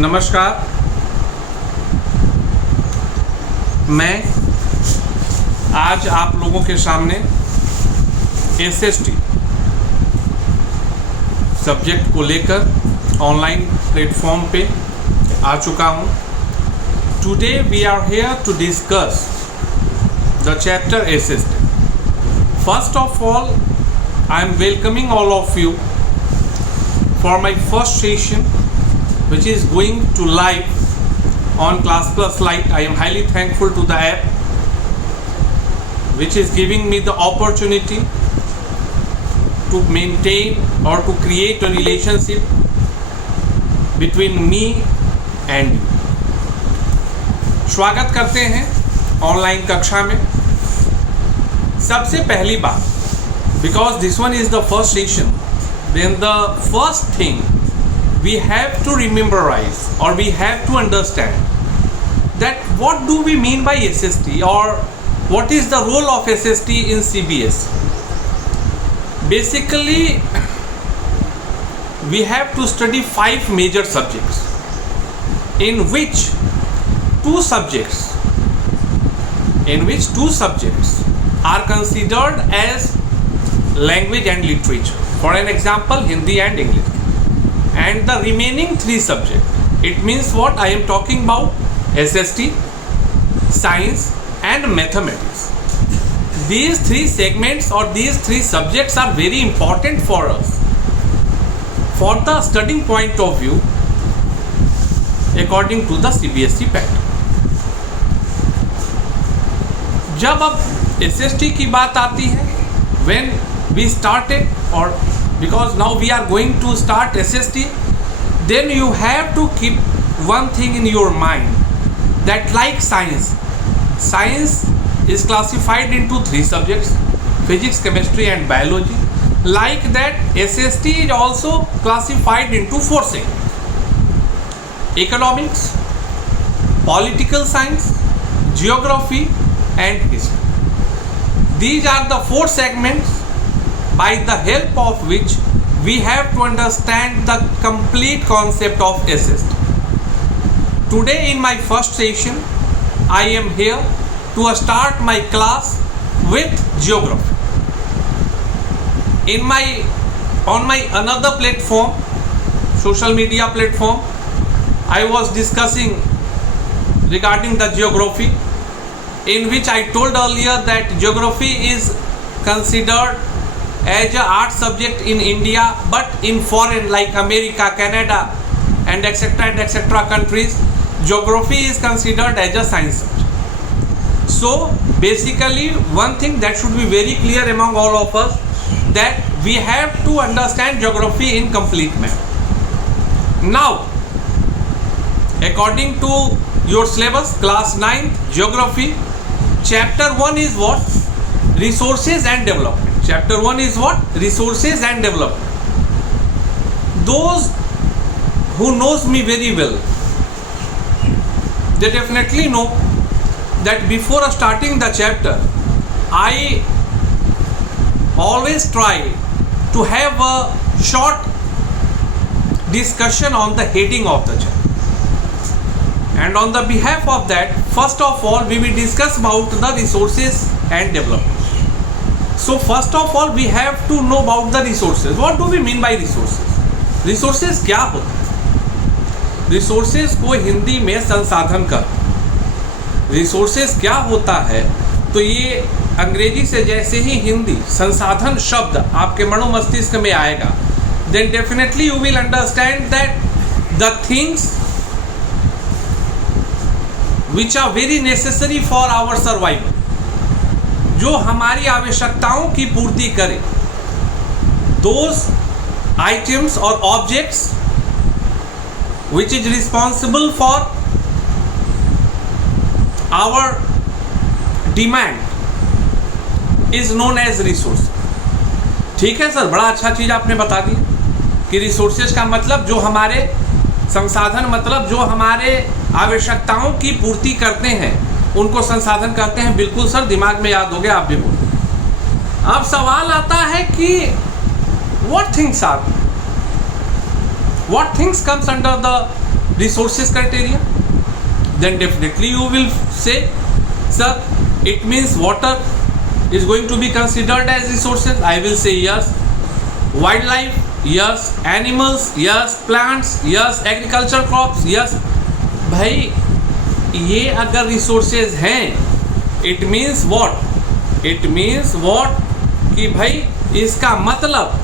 नमस्कार, मैं आज आप लोगों के सामने एसएसटी सब्जेक्ट को लेकर ऑनलाइन प्लेटफॉर्म पे आ चुका हूँ। Today we are here to discuss the chapter SST. First of all, I am welcoming all of you for my first session, which is going to live on Class Plus Lite. I am highly thankful to the app which is giving me the opportunity to maintain or to create a relationship between me and you. स्वागत करते हैं online कक्षा में। सबसे पहली बात, because this one is the first session, then the first thing we have to memorize or we have to understand that what do we mean by SST or what is the role of SST in CBSE. Basically, we have to study 5 major subjects, in which two subjects are considered as language and literature. For an example, Hindi and English. And the remaining 3 subjects, it means what I am talking about: SST, science and mathematics. These 3 segments or these 3 subjects are very important for us for the studying point of view according to the CBSE pattern. जब अब SST की बात आती है, when we started, or because now we are going to start SST, then you have to keep one thing in your mind, that like science is classified into 3 subjects: physics, chemistry and biology. Like that, SST is also classified into 4 segments: economics, political science, geography and history. These are the 4 segments by the help of which we have to understand the complete concept of SST. Today in my first session, I am here to start my class with geography. On my another platform, social media platform, I was discussing regarding the geography, in which I told earlier that geography is considered as a art subject in India, but in foreign like America, Canada and etc. countries, geography is considered as a science subject. So basically, one thing that should be very clear among all of us, that we have to understand geography in complete manner. Now, according to your syllabus, class 9th geography, chapter 1 is what? Resources and development. Chapter 1 is what? Resources and development. Those who knows me very well, they definitely know that before starting the chapter, I always try to have a short discussion on the heading of the chapter. And on the behalf of that, first of all, we will discuss about the resources and development. So first of all, we have to know about the resources. What do we mean by resources? Resources क्या होता है? Resources को हिंदी में संसाधन कहते हैं। Resources क्या होता है? तो ये अंग्रेजी से जैसे ही हिंदी संसाधन शब्द आपके मनोमस्तिष्क में आएगा, then definitely you will understand that the things which are very necessary for our survival, जो हमारी आवश्यकताओं की पूर्ति करे, those items or objects which is responsible for our demand is known as resource. ठीक है सर, बड़ा अच्छा चीज आपने बता दी कि रिसोर्सेज का मतलब जो हमारे संसाधन, मतलब जो हमारे आवश्यकताओं की पूर्ति करते हैं, उनको संसाधन कहते हैं। बिल्कुल सर, दिमाग में याद हो गया, आप भी बोलो। अब सवाल आता है कि what things comes under the resources criteria, then definitely you will say, sir, it means water is going to be considered as resources. I will say yes. Wildlife, yes. Animals, yes. Plants, yes. Agriculture crops, yes. भाई ये अगर resources हैं, it means what, it means what कि भाई इसका मतलब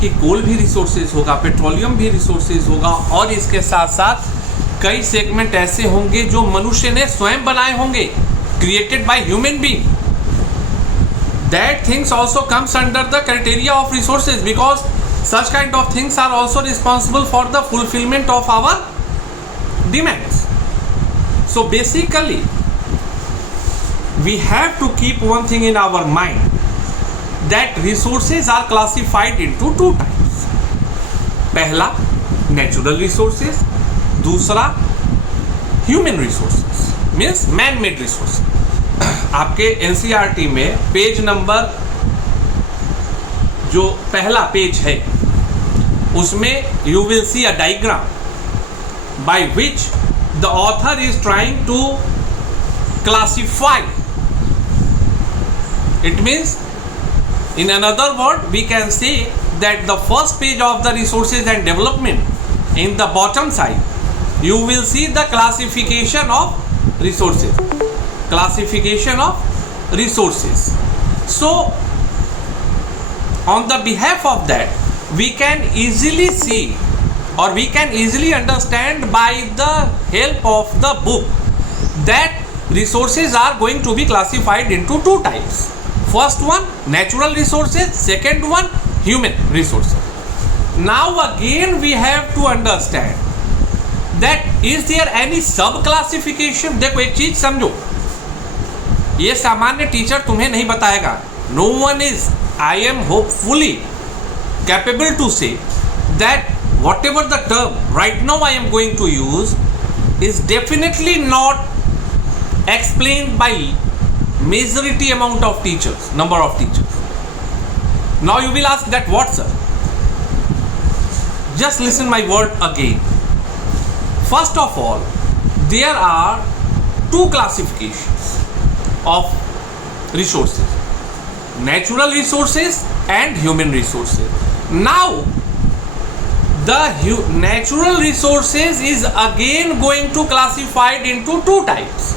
कि कोल भी रिसोर्सेज होगा, पेट्रोलियम भी रिसोर्सेज होगा, और इसके साथ साथ कई सेगमेंट ऐसे होंगे जो मनुष्य ने स्वयं बनाए होंगे, created by human being. That things also comes under the criteria of resources, because such kind of things are also responsible for the fulfillment of our demands. So basically we have to keep one thing in our mind, that resources are classified into two types. पहला natural resources, दूसरा human resources, means man made resources. आपके NCERT में page number जो पहला page है उसमें you will see a diagram by which the author is trying to classify. It means, in another word, we can say that the first page of the resources and development, in the bottom side you will see the classification of resources, classification of resources. So on the behalf of that, we can easily see or we can easily understand by the help of the book that resources are going to be classified into two types. First one, natural resources. Second one, human resources. Now again we have to understand that is there any sub classification. देखो एक चीज समझो, ये सामान्य teacher तुम्हें नहीं बताएगा. No one is, I am hopefully capable to say that whatever the term right now I am going to use is definitely not explained by majority amount of teachers, number of teachers. Now you will ask that what, sir? Just listen my word again. First of all, there are two classifications of resources: natural resources and human resources. Now the natural resources is again going to classified into two types.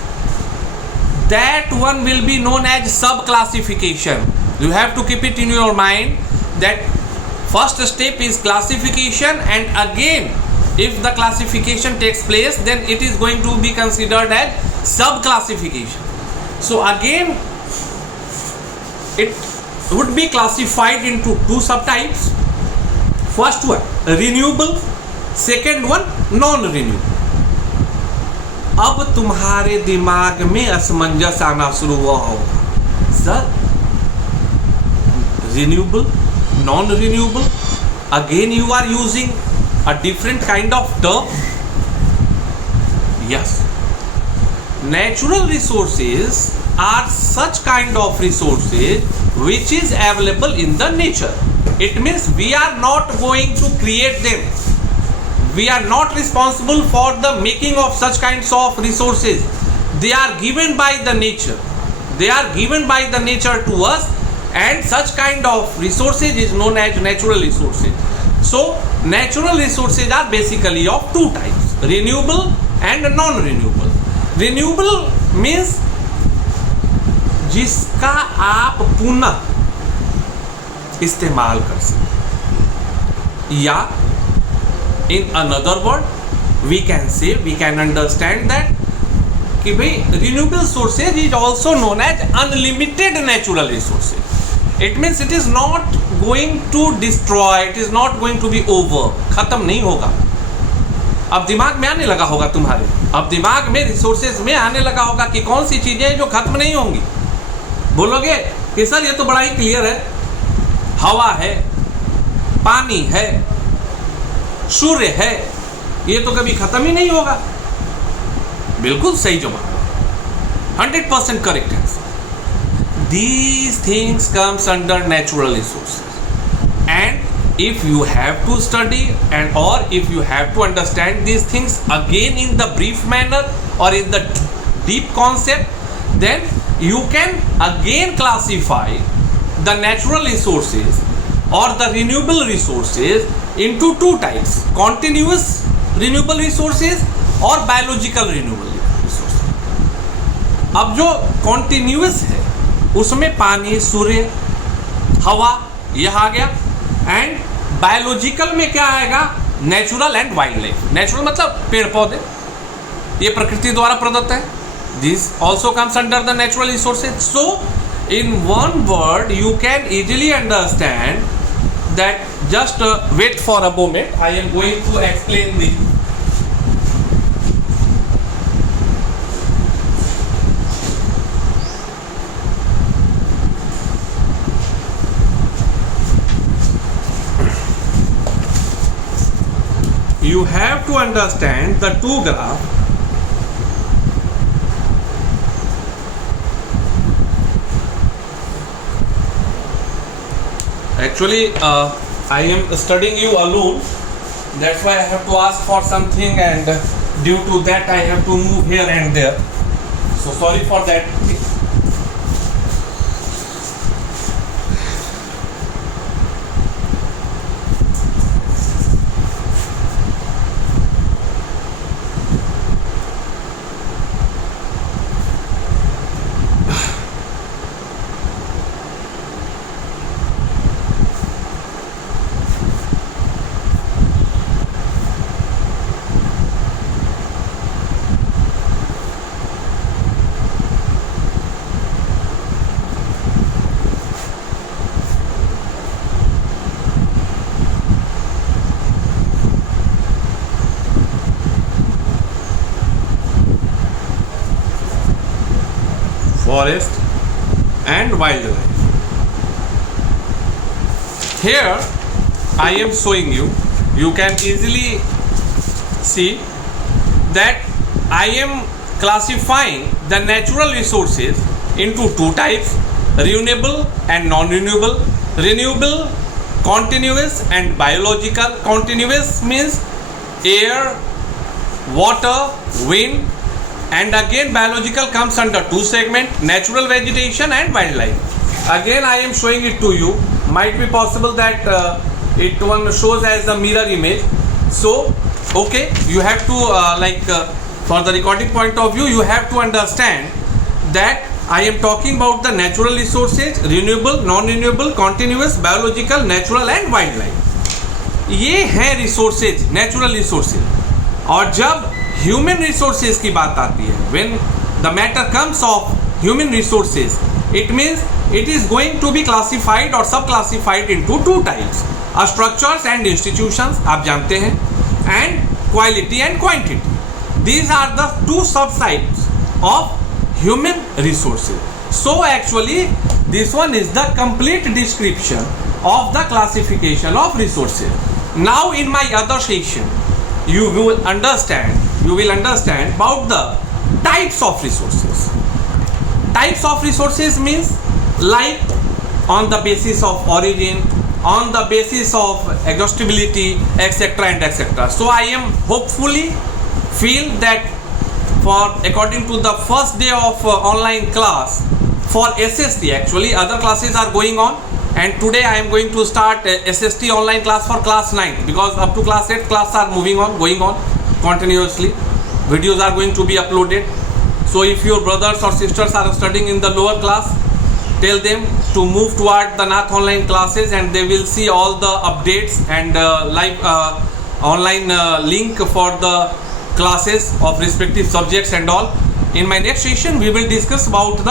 That one will be known as sub classification. You have to keep it in your mind that first step is classification, and again if the classification takes place then it is going to be considered as sub classification. So again it would be classified into two subtypes. First one renewable, second one non renewable. अब तुम्हारे दिमाग में असमंजस आना शुरू हुआ होगा, sir renewable, non renewable, again you are using a different kind of term. Yes, natural resources are such kind of resources which is available in the nature. It means we are not going to create them. We are not responsible for the making of such kinds of resources. They are given by the nature. They are given by the nature to us, and such kind of resources is known as natural resources. So natural resources are basically of two types: renewable and non-renewable. Renewable means जिसका आप पुनः इस्तेमाल कर सकते, या in another word we can say, we can understand that कि भाई renewable sources is also known as unlimited natural resources. It means it is not going to destroy, it is not going to be over, खत्म नहीं होगा. अब दिमाग में आने लगा होगा तुम्हारे, अब दिमाग में रिसोर्सेज में आने लगा होगा कि कौन सी चीजें जो खत्म नहीं होंगी. बोलोगे कि सर ये तो बड़ा ही क्लियर है, हवा है, पानी है, सूर्य है, ये तो कभी खत्म ही नहीं होगा. बिल्कुल सही जवाब, 100% correct answer. These things comes under natural resources, and if you have to study and or if you have to understand these things again in the brief manner or in the deep concept, then you can again classify the natural resources or the renewable resources into two types: continuous renewable resources or biological renewable resources. अब जो continuous है उसमें पानी, सूर्य, हवा यह आ गया, and biological में क्या आएगा? Natural and wildlife. Natural मतलब पेड़ पौधे, ये प्रकृति द्वारा प्रदत्त है. This also comes under the natural resources. So in one word you can easily understand that. Just wait for a moment, I am going to explain this. You have to understand the two graph. Actually, I am studying you alone. That's why I have to ask for something, and due to that I have to move here and there. So sorry for that. Forest and wildlife. Here I am showing you, you can easily see that I am classifying the natural resources into two types: renewable and non-renewable. Renewable, continuous and biological. Continuous means air, water, wind. And again biological comes under two segment: natural vegetation and wildlife. Again I am showing it to you. Might be possible that it one shows as a mirror image. So okay, you have to for the recording point of view, you have to understand that I am talking about the natural resources: renewable, non-renewable, continuous, biological, natural and wildlife. ये हैं resources, natural resources. और जब human resources की बात आती है, when the matter comes of human resources, it means it is going to be classified और subclassified into two types: structures and institutions, आप जानते हैं, and quality and quantity. These are the two subtypes of human resources. So actually this one is the complete description of the classification of resources. Now in my other session you will understand about the types of resources. Types of resources means like on the basis of origin, on the basis of exhaustibility, etc. and etc. So I am hopefully feel that for according to the first day of online class for SST, actually other classes are going on, and today I am going to start SST online class for class 9, because up to class 8 classes are going on continuously. Videos are going to be uploaded. So if your brothers or sisters are studying in the lower class, tell them to move toward the Nath online classes, and they will see all the updates and live online link for the classes of respective subjects and all. In my next session we will discuss about the